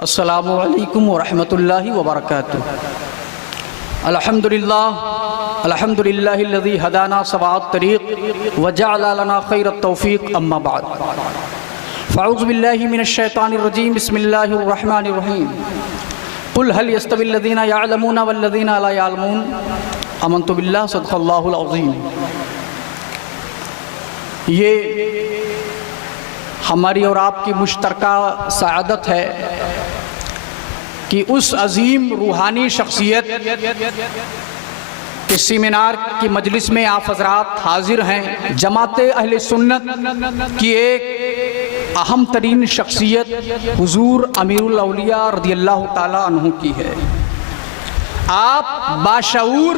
अस्सलामु अलैकुम वरहमतुल्लाहि वबरकातुहू। अल्हम्दुलिल्लाहिल्लज़ी हदाना सवाअत तरीक़ व जअल लना खैरत तौफ़ीक़ अम्मा बाद। फ़अऊज़ु बिल्लाहि मिनश शैतानिर रजीम बिस्मिल्लाहिर रहमानिर रहीम। क़ुल हल यस्तविल्लज़ीना यअलमूना वल्लज़ीना ला यअलमून आमन्तु बिल्लाहि सदक़ल्लाहुल अज़ीम। ये हमारी और आपकी मुश्तरका सआदत है कि उस अजीम रूहानी शख्सियत के सेमिनार की मजलिस में आप हज़रात हाजिर हैं। जमाते अहले सुन्नत की एक अहम तरीन शख्सियत हुजूर अमीरुल औलिया रज़ियल्लाहु ताला अन्हु की है। आप बाशऊर,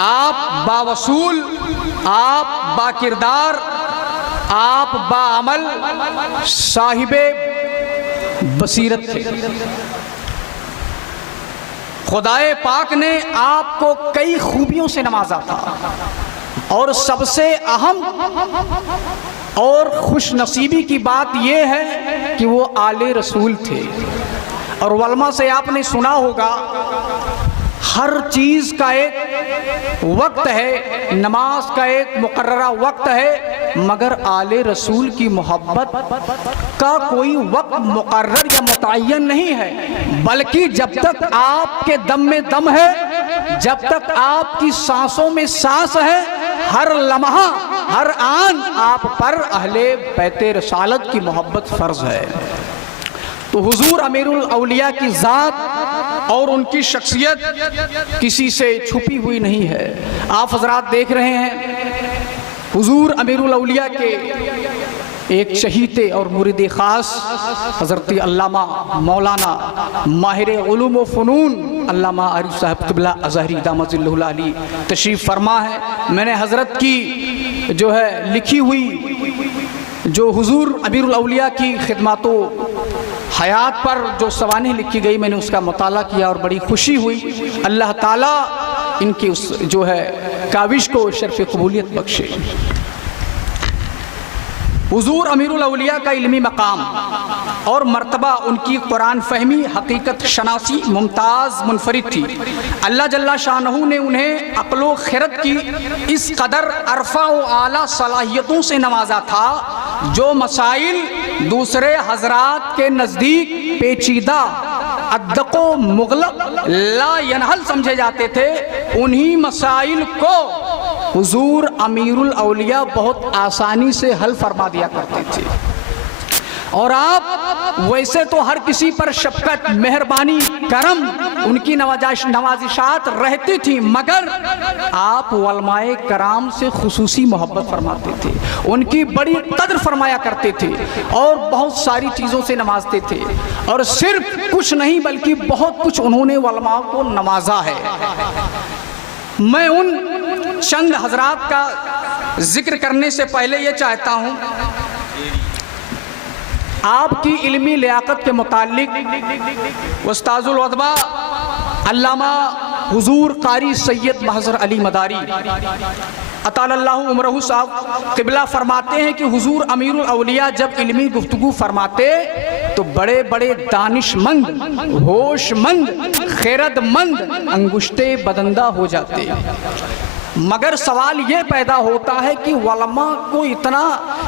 आप बावसूल, आप बाकिरदार, आप बाअमल साहिबे बसीरत थे। खुदाए पाक ने आपको कई खूबियों से नवाजा था और सबसे अहम और खुश नसीबी की बात यह है कि वो आले रसूल थे। और वल्मा से आपने सुना होगा हर चीज़ का एक वक्त है, नमाज का एक मुकर्ररा वक्त है, मगर आले रसूल की मोहब्बत का कोई वक्त मुकर्रर या मुतय्यन नहीं है। बल्कि जब तक आपके दम में दम है, जब तक आपकी सांसों में सांस है, हर लम्हा हर आन आप पर अहले बैते रसालत की मोहब्बत फ़र्ज है। तो हुजूर अमीरुल औलिया की ज़ात और उनकी शख्सियत किसी से छुपी हुई नहीं है। आप हज़रात देख रहे हैं हुजूर अमीरुल औलिया के एक शहीद और मुरीद ख़ास हज़रत अल्लामा मौलाना माहिर उलूम व फ़नून अल्लामा आरिफ साहब क़िबला अज़हरी दामतिल्लाहुल आली तशरीफ़ फरमा है। मैंने हज़रत की जो है लिखी हुई जो हुजूर अमीरुल औलिया की खिदमतो हयात पर जो सवानी लिखी गई, मैंने उसका मुताला किया और बड़ी खुशी हुई। अल्लाह ताला इनकी उस जो है काविश को शर्फ़ कबूलियत बख्शे। हुजूर अमीरुल औलिया का इल्मी मकाम और मर्तबा, उनकी कुरान फहमी, हकीकत शनासी मुमताज़ मुनफरिद थी। अल्लाह जल्ला शानहू ने उन्हें अक्लो खिरत की इस कदर अरफा व आला सलाहियतों से नवाजा था जो मसाइल दूसरे हजरात के नज़दीक पेचीदा, अद्दको मुगलक, ला यनहल समझे जाते थे। उन्हीं मसाइल को हुजूर अमीरुल औलिया बहुत आसानी से हल फरमा दिया करते थे। और आप वैसे तो हर किसी पर शफ़क़त, मेहरबानी, करम, उनकी नवाजिशात रहती थी, मगर आप उलमाए कराम से खुसूसी मोहब्बत फरमाते थे, उनकी बड़ी कद्र फरमाया करते थे और बहुत सारी चीज़ों से नवाजते थे। और सिर्फ कुछ नहीं बल्कि बहुत कुछ उन्होंने उलमा को नवाजा है। मैं उन चंद हजरात का जिक्र करने से पहले ये चाहता हूँ आपकी इल्मी लियाकत के मुतालिक उस्ताजुल वदबा अल्लामा हुजूर कारी सैयद महज़र अली मदारी अतालल्लाहु उमरहु साहब क़िबला फरमाते हैं कि हुजूर अमीरुल औलिया जब इल्मी गुफ्तगू फरमाते तो बड़े बड़े दानिशमंद, होशमंद, खैरतमंद अंगुश्ते बदंदा हो जाते। मगर सवाल ये पैदा होता है कि उलमा को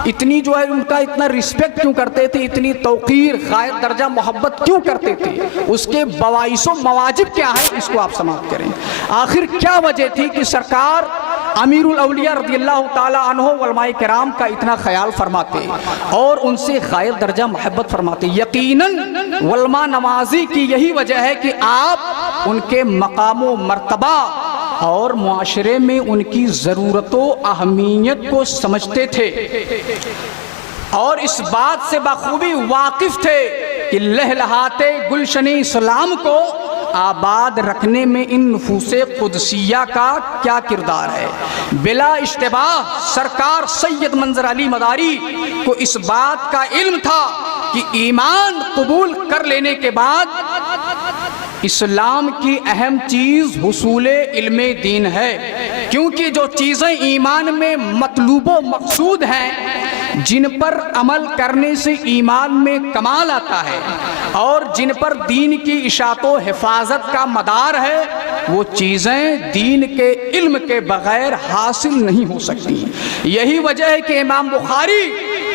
इतनी जो है उनका इतना रिस्पेक्ट क्यों करते थे, इतनी तौक़ीर, गायत दर्जा मोहब्बत क्यों करते थे? उसके बवाइसो मवाजिब क्या है, इसको आप समाप्त करें। आखिर क्या वजह थी कि सरकार अमीरुल औलिया रज़ियल्लाहु ताला अन्हु उलमाए किराम का इतना ख्याल फरमाते और उनसे गायत दर्जा मोहब्बत फरमाते? यकीनन उलमा नवाजी की यही वजह है कि आप उनके मकामो मर्तबा और मुआशरे में उनकी ज़रूरतों अहमियत को समझते थे और इस बात से बखूबी वाकिफ़ थे कि लहलहाते गुलशन इस्लाम को आबाद रखने में इन नफूसे कुदसिया का क्या किरदार है। बिला इश्तिबाह सरकार सैयद मंजर अली मदारी को इस बात का इल्म था कि ईमान कबूल कर लेने के बाद इस्लाम की अहम चीज़ हुसूले इल्मे दीन है, क्योंकि जो चीज़ें ईमान में मतलूबो मकसूद हैं, जिन पर अमल करने से ईमान में कमाल आता है, और जिन पर दीन की इशातो हिफाजत का मदार है, वो चीज़ें दीन के इल्म के बगैर हासिल नहीं हो सकती। यही वजह है कि इमाम बुखारी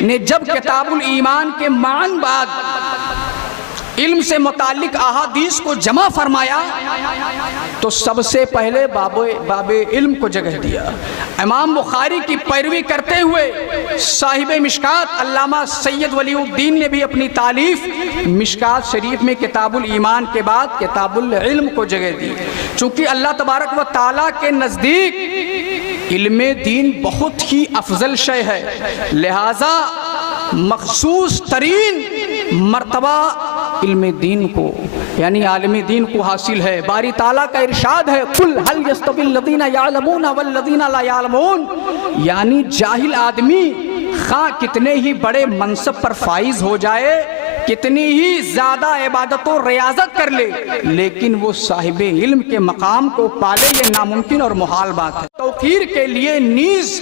ने जब किताबुल ईमान के मान बाद इल्म से मुताल्लिक अहादीस को जमा फरमाया तो सबसे पहले बाबे इल्म को जगह दिया। इमाम बुखारी की पैरवी करते हुए साहिब मिशकात अल्लामा सैयद वलीउद्दीन ने भी अपनी तालीफ मिशकात शरीफ में किताबुल ईमान के बाद किताबुल इल्म को जगह दी। चूँकि अल्लाह तबारक व ताला के नज़दीक इल्म दीन बहुत ही अफजल शय है, लिहाजा मखसूस तरीन मर्तबा इल्म दीन को यानी आलिम दीन को हासिल है। बारी ताला का इरशाद है, कुल हल यस्तविल लदीना यालमून वल लदीना ला यालमून, यानी जाहिल आदमी खा कितने ही बड़े मनसब पर फाइज हो जाए, कितनी ही ज्यादा इबादत और रियाजत कर ले, लेकिन वो साहिब इल्म के मकाम को पाले, ये नामुमकिन और मुहाल बात है। तौकीर के लिए नीज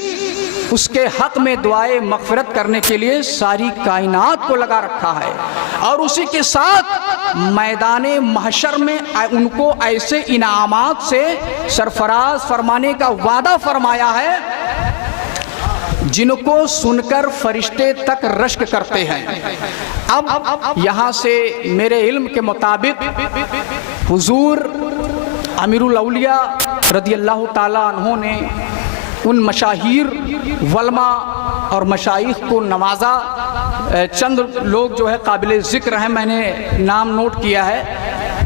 उसके हक में दुआए मगफिरत करने के लिए सारी कायनात को लगा रखा है, और उसी के साथ मैदाने महशर में उनको ऐसे इनामात से सरफराज फरमाने का वादा फरमाया है जिनको सुनकर फरिश्ते तक रश्क करते हैं। अब यहाँ से मेरे इल्म के मुताबिक हुजूर अमीरुल औलिया रदियल्लाहु ताला अन्हु ने उन मशाहिर वलमा और मशाइख को नवाजा। चंद लोग जो है काबिल ज़िक्र हैं, मैंने नाम नोट किया है।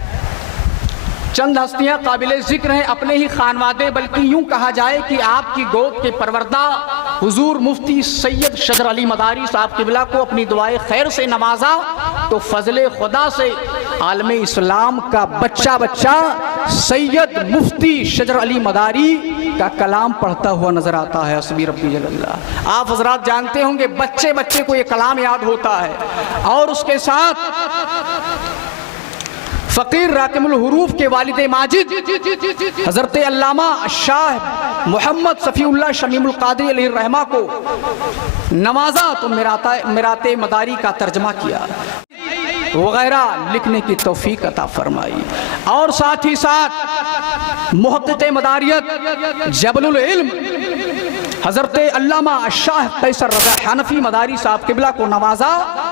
चंद हस्तियां काबिल ज़िक्र हैं, अपने ही खानवादे, बल्कि यूं कहा जाए कि आपकी गोद के परवरदा हुजूर मुफ्ती सैयद शजर अली मदारी साहब किबला को अपनी दुआए खैर से नवाजा तो फजले खुदा से आलम इस्लाम का बच्चा सैयद मुफ्ती शजर अली मदारी का कलाम पढ़ता हुआ नजर आता है। हस्बी रब्बी जल्लल्लाह। आप हजरात जानते होंगे बच्चे को ये कलाम याद होता है, और उसके साथ फ़कीर राकिमुल हुरूफ के वालिद माजिद हज़रत अल्लामा शाह मोहम्मद सफ़ीउल्लाह शमीमुल क़ादरी अलैहि रहमा को नवाजा तो मिराते मदारी का तर्जमा किया वगैरह लिखने की तौफीक अता फरमाई। और साथ ही साथ मुहक़्क़िक़ मदारियत जबलुल इल्म हज़रत अल्लामा शाह कैसर रज़ा हनफी मदारी साहब किबला को नवाजा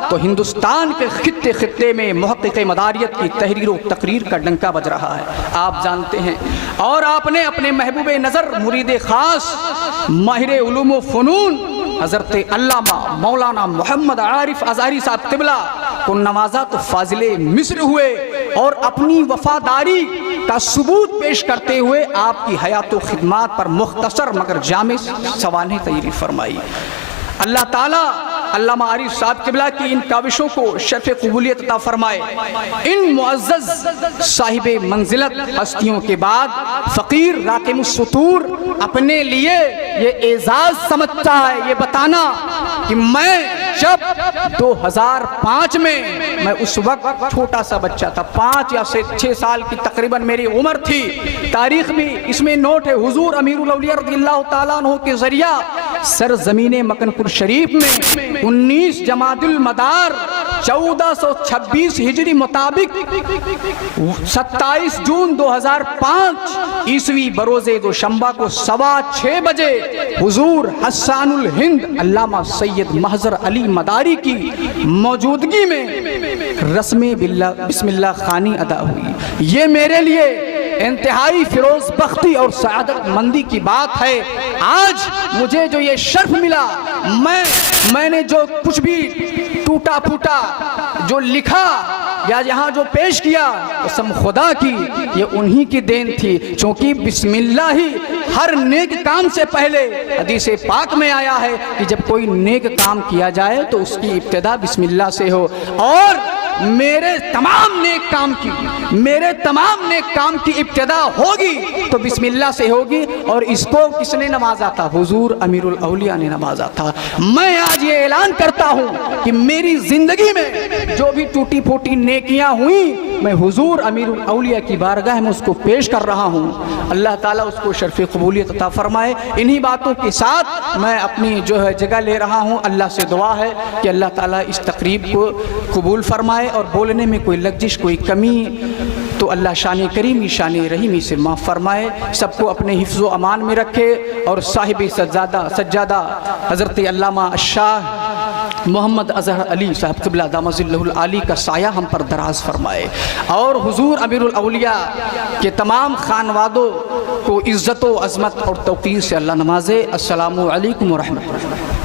तो हिंदुस्तान के खित्ते में मुहक़्क़िक़ मदारियत की तहरीर व तकरीर का डंका बज रहा है, आप जानते हैं। और आपने अपने महबूब नज़र मुरीद ख़ास माहिर उलूम व फ़नून हज़रत अल्लामा मौलाना मोहम्मद आरिफ अज़हरी साहब किबला को नवाजा तो फाजिले मिस्र हुए, और अपनी वफादारी का सबूत पेश करते हुए आपकी हयात व खिदमात पर मुख्तसर मगर जामे सवाने तैयारी फरमाई। अल्लाह ताला अल्लामा आरिफ साहब किबला की इन काविशों को शर्फ कबूलियत अता फरमाए। इन मुअज़्ज़ज़ साहिब मंजिलत हस्तियों के बाद फ़कीर राकिमुस सुतूर अपने लिए ये एजाज़ समझता है ये बताना कि मैं जब 2005 में, मैं उस वक्त छोटा सा बच्चा था, 5 या 6 साल की तकरीबन मेरी उम्र थी, तारीख भी इसमें नोट है, हुजूर अमीरुल औलिया रज़ियल्लाहु ताला अन्हु के जरिया सरज़मीन मकनपुर शरीफ में 19 जमादुल मदार 1426 हिजरी मुताबिक 27 जून 2005 ईस्वी बरोज़े दोशंबा को 6:15 बजे हुजूर हस्सानुल हिंद अल्लामा सैयद महज़र अली मदारी की मौजूदगी में रस्म बिस्मिल्लाह खानी अदा हुई। ये मेरे लिए इंतहाई फिरोज बख्ती और सआदत मंदी की बात है। आज मुझे जो ये शर्फ मिला, मैंने जो कुछ भी टूटा फूटा जो लिखा या यहाँ जो पेश किया, कसम खुदा की ये उन्हीं की देन थी, क्योंकि बिस्मिल्लाह ही हर नेक काम से पहले हदीस पाक में आया है कि जब कोई नेक काम किया जाए तो उसकी इब्तिदा बिस्मिल्लाह से हो। और मेरे तमाम नेक काम की इब्तिदा होगी तो बिस्मिल्लाह से होगी। और इसको किसने नवाजा था? हुजूर अमीरुल औलिया ने नवाजा था। मैं आज ये ऐलान करता हूँ कि मेरी जिंदगी में जो भी टूटी फूटी नेकियां हुई मैं हुजूर अमीरुल औलिया की बारगाह में उसको पेश कर रहा हूँ। अल्लाह ताला उसको शर्फ़ कबूलियत अता फरमाए। इन्हीं बातों के साथ मैं अपनी जो है जगह ले रहा हूँ। अल्लाह से दुआ है कि अल्लाह ताला इस तकरीब को कबूल फरमाए और बोलने में कोई लग्जिश कोई कमी तो अल्लाह शान करीमी शान रहीमी से माफ़ फरमाए। सबको अपने हिफ्ज़ अमान में रखे और साहिब सज्जादा हज़रत अल्लामा शाह मोहम्मद अज़हर अली साहब क़िबला दामजिल्लहुल आली का साया हम पर दराज फरमाए और हुजूर अमीरुल औलिया के तमाम खानवादों को इज़्ज़त व अज़मत और तौक़ीर से अल्लाह नवाज़े। अस्सलामु अलैकुम व रहमतुल्लाह।